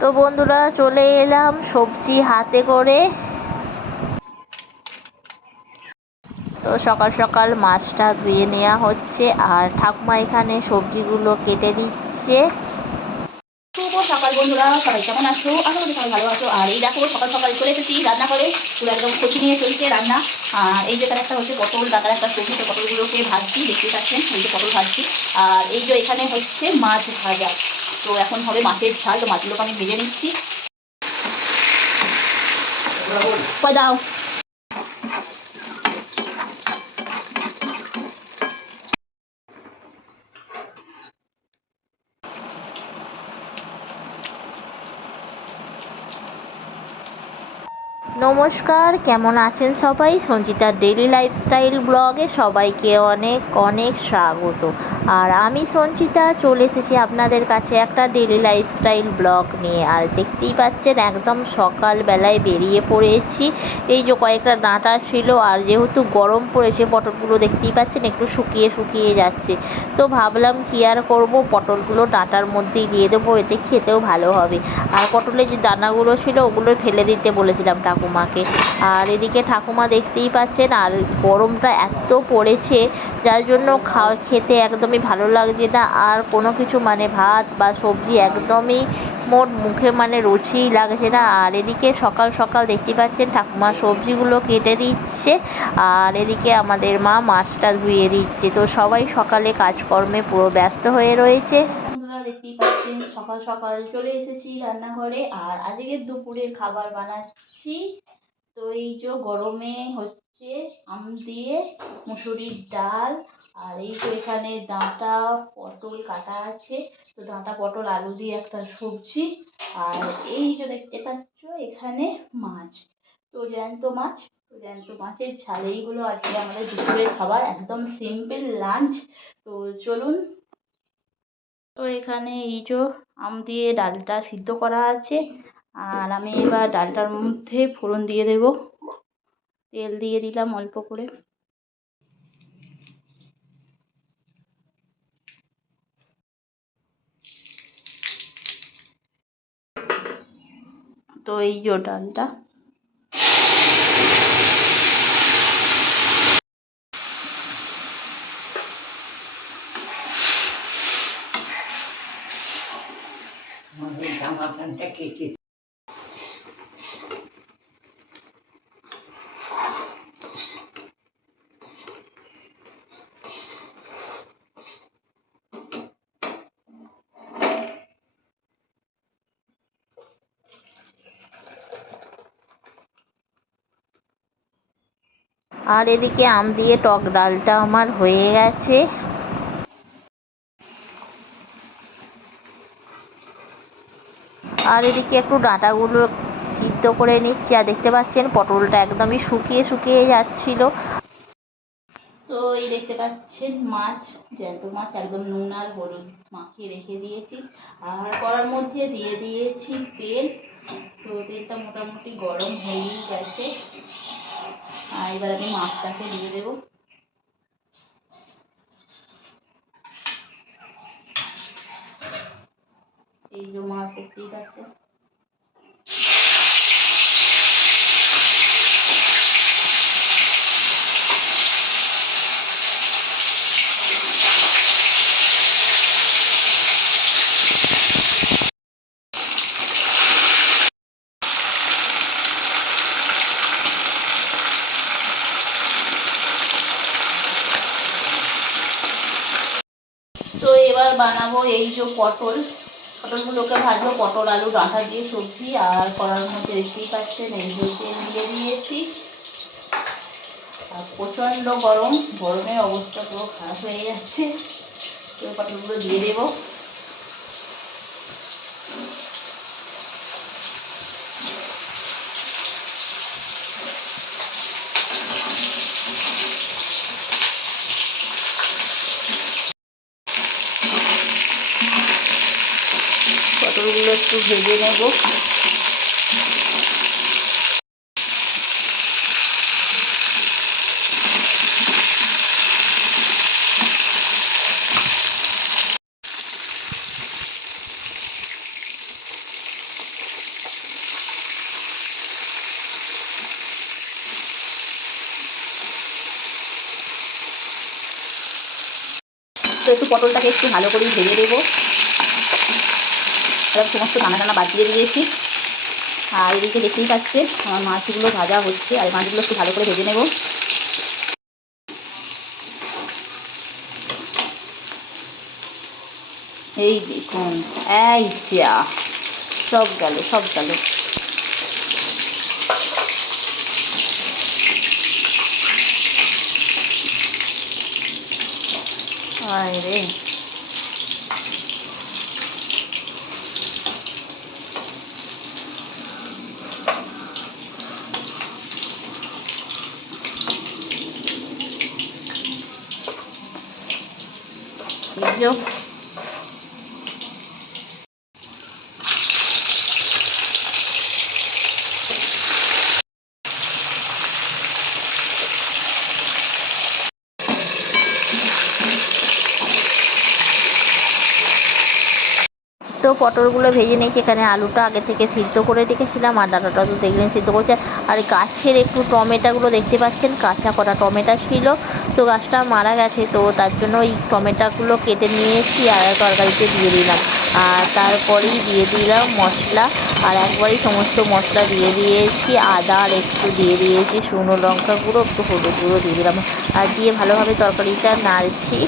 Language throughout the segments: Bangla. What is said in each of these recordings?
তো বন্ধুরা চলে এলাম সবজি হাতে করে। তো সকাল সকাল মাছটা ধুয়ে নেওয়া হচ্ছে আর ঠাকুমা এখানে সবজিগুলো কেটে দিচ্ছে। শুভ সকাল বন্ধুরা, সবাই কেমন আছো? আশা করি সবাই ভালো আছো। আর এই দেখো, সকাল সকাল চলে এসেছি রান্না করে পুরো একদম কচি নিয়ে চলছে রান্না। আর এই যে এখানে একটা হচ্ছে পটল ডাকার একটা সবজি, তো পটলগুলোকে ভাজছি, দেখতে পাচ্ছেন? এই যে পটল ভাজছি। আর এই যে এখানে হচ্ছে মাছ ভাজা। তো এখন হবে মাছের ঝাল, তো মাছগুলোকে আমি ভেজে নিচ্ছি। দাও। নমস্কার কেমন আছেন সবাই? সঞ্চিতার ডেলি লাইফস্টাইল ব্লগে সবাইকে অনেক অনেক স্বাগত। আর আমি সঞ্চিতা চলে এসেছি আপনাদের কাছে একটা ডেলি লাইফস্টাইল ব্লগ নিয়ে। আর দেখতেই পাচ্ছেন, একদম সকালবেলায় বেরিয়ে পড়েছি। এই যে কয়েকটা ডাঁটা ছিল, আর যেহেতু গরম পড়েছে, পটলগুলো দেখতেই পাচ্ছেন, একটু শুকিয়ে শুকিয়ে যাচ্ছে। তো ভাবলাম কি আর করব, পটলগুলো ডাঁটার মধ্যেই দিয়ে দেবো, এতে খেতেও ভালো হবে। আর পটলের যে দানাগুলো ছিল, ওগুলো ফেলে দিতে বলেছিলাম ঠাকুমাকে। আর এদিকে ঠাকুমা দেখতেই পাচ্ছেন, আর গরমটা এত পড়েছে যার জন্য খাওয়া খেতে একদমই ভালো লাগছে না। আর কোনো কিছু মানে ভাত বা সবজি একদমই মোট মুখে মানে রুচিই লাগছে না। আর এদিকে সকাল সকাল দেখতে পাচ্ছেন ঠাকুমা সবজিগুলো কেটে দিচ্ছে। আর এদিকে আমাদের মা মাছটা ধুয়ে দিচ্ছে। তো সবাই সকালে কাজকর্মে পুরো ব্যস্ত হয়ে রয়েছে। দেখতেই পাচ্ছেন সকাল সকাল চলে এসেছি রান্নাঘরে। আর আজকে দুপুরের খাবার বানাচ্ছি। তো এই যে গরমে হচ্ছে আম দিয়ে, মুসুরির ডাল, আর এই তো এখানে ডাঁটা, পটল কাটা আছে। তো ডাঁটা, পটল, আলু দিয়ে একটা সবজি। আর এই যে দেখতে পাচ্ছ, এখানে মাছ। তো জ্যান্ত মাছ, তো জ্যান্ত মাছের ঝাল এইগুলো আজকে আমাদের দুপুরের খাবার, একদম সিম্পল লাঞ্চ তো চলুন। তো এখানে এই যে আম দিয়ে ডালটা সিদ্ধ করা আছে। আর আমি এবার ডালটার মধ্যে ফোড়ন দিয়ে দেব। তেল দিয়ে দিলাম অল্প করে। তো এই যে ডালটা। আর এদিকে আম দিয়ে টক ডালটা আমার হয়ে গেছে। আর এদিকে একটু ডাঁটাগুলো সিদ্ধ করে নিচ্ছি, আর দেখতে পাচ্ছেন পটলটা একদমই শুকিয়ে শুকিয়ে যাচ্ছিল। তো এই দেখতে পাচ্ছেন মাছ, জ্যান্ত মাছ, একদম নুন আর হলুদ মাখিয়ে রেখে দিয়েছি। আর কড়ার মধ্যে দিয়ে দিয়েছি তেল। তো তেলটা মোটামুটি গরম হয়েই গেছে। এবার আমি মাছটাকে দিয়ে দেবো এই যে মাছ দেখতেই পাচ্ছেন এবার বানাবো এই যে পটল। পটলগুলোকে ভাজবো, পটল, আলু, ডাঁটা দিয়ে সবজি, আর কড়ার মধ্যে দেখতেই পাচ্ছেন এই যে তেল দিয়ে দিয়েছি। আর প্রচণ্ড গরম, গরমের অবস্থা পুরো খারাপ হয়ে যাচ্ছে। তো পটলগুলো দিয়ে দেবো। ভেজে নেব। তো একটু পটলটাকে একটু ভালো করে ভেজে দেবো এবার সমস্ত দানা দানা বাদ দিয়ে দিয়েছি। আর এদিকে দেখতেই পাচ্ছে আমার মাছগুলো ভাজা হচ্ছে, আর মাছগুলো একটু ভালো করে ভেজে নেব। এই দেখুন, এই যা, সব গেল সব গেল। আয় mayo পটলগুলো ভেজে নিয়েছি। এখানে আলুটা আগে থেকে সিদ্ধ করে রেখেছিলাম, আর ডাটাটা তো দেখলেন সিদ্ধ করছে। আর গাছের একটু টমেটোগুলো দেখতে পাচ্ছেন, কাঁচা কটা টমেটো ছিল। তো গাছটা মারা গেছে, তো তার জন্য ওই টমেটোগুলো কেটে নিয়েছি আর তরকারিতে দিয়ে দিলাম। আর তারপরেই দিয়ে দিলাম মশলা। আর একবারই সমস্ত মশলা দিয়ে দিয়েছি, আদা আর একটু দিয়ে দিয়েছি, শুকনো লঙ্কা গুঁড়ো, একটু হলুদ গুঁড়ো দিয়ে দিলাম। আর দিয়ে ভালোভাবে তরকারিটা নাড়ছি।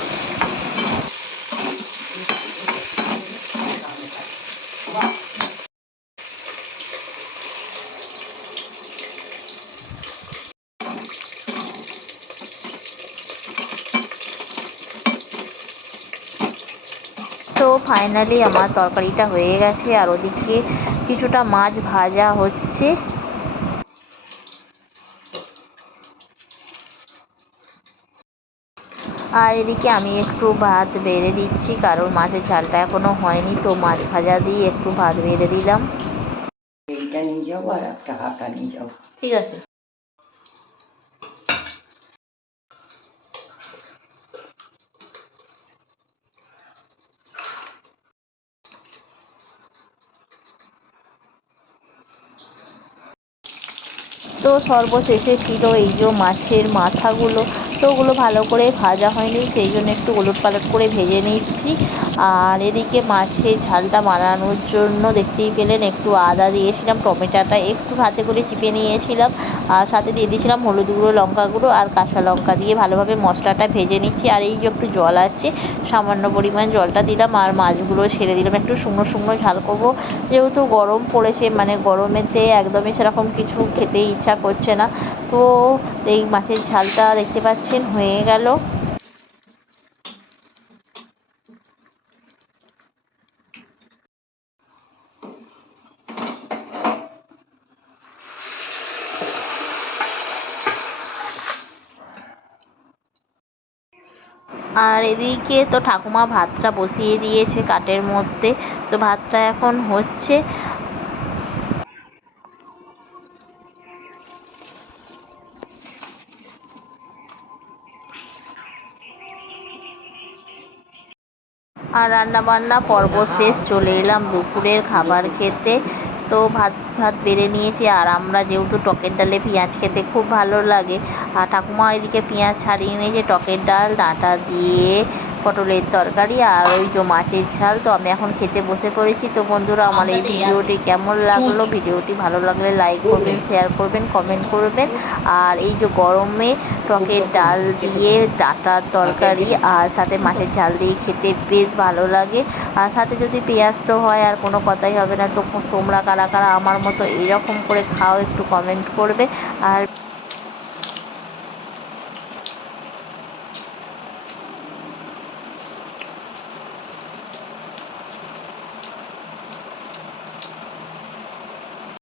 তো ফাইনালি আমার তরকারিটা হয়ে গেছে আর ওদিকে কিছুটা মাছ ভাজা হচ্ছে। আর এদিকে আমি একটু ভাত বেড়ে দিচ্ছি কারণ মাছের ঝালটা এখনও হয়নি তো মাছ ভাজা দিয়ে একটু ভাত বেড়ে দিলাম। এইটা নিয়ে যাব আর একটা হাতা নিয়ে যাব ঠিক আছে। তো সর্বশেষে ছিল এই যে মাছের মাথাগুলো। তো ওগুলো ভালো করে ভাজা হয়নি, সেই জন্য একটু ওলট পালট করে ভেজে নিচ্ছি। আর এদিকে মাছের ঝালটা বানানোর জন্য দেখতেই পেলেন একটু আদা দিয়েছিলাম, টমেটোটা একটু হাতে করে চিপে নিয়েছিলাম, আর সাথে দিয়ে দিয়েছিলাম হলুদ গুঁড়ো, লঙ্কা গুঁড়ো আর কাঁচা লঙ্কা দিয়ে ভালোভাবে মশলাটা ভেজে নিচ্ছি। আর এই যে একটু জল আছে সামান্য পরিমাণ জলটা দিলাম আর মাছগুলো ছেড়ে দিলাম। একটু শুকনো শুকনো ঝাল করব। যেহেতু গরম পড়েছে মানে গরমেতে একদমই সেরকম কিছু খেতে ইচ্ছা করছে না। তো এই মাছের ঝালটা দেখতে পাচ্ছেন হয়ে গেল। আর এদিকে তো ঠাকুমা ভাতটা বসিয়ে দিয়েছে কাঠের মধ্যে। তো ভাতটা এখন হচ্ছে। আর রান্না বান্না পর্ব শেষ, চলে এলাম দুপুরের খাবার খেতে। তো ভাত ভাত বেড়ে নিয়েছি আর আমরা যেহেতু টকের ডালে পেঁয়াজ খেতে খুব ভালো লাগে আর ঠাকুমা এদিকে পেঁয়াজ ছাড়িয়ে নিয়েছে টকের ডাল ডাঁটা দিয়ে পটলের তরকারি আর ওই যে মাছের ঝাল। তো আমি এখন খেতে বসে পড়েছি। তো বন্ধুরা আমার এই ভিডিওটি কেমন লাগল? ভিডিওটি ভালো লাগলে লাইক করবেন। শেয়ার করবেন কমেন্ট করবেন। আর এই যে গরমে টকের ডাল দিয়ে ডাঁটার তরকারি আর সাথে মাছের ঝাল দিয়ে খেতে বেশ ভালো লাগে। আর সাথে যদি পেঁয়াজ তো হয় আর কোনো কথাই হবে না। তো তোমরা কারা কারা আমার মতো এরকম করে খাও একটু কমেন্ট করবে। আর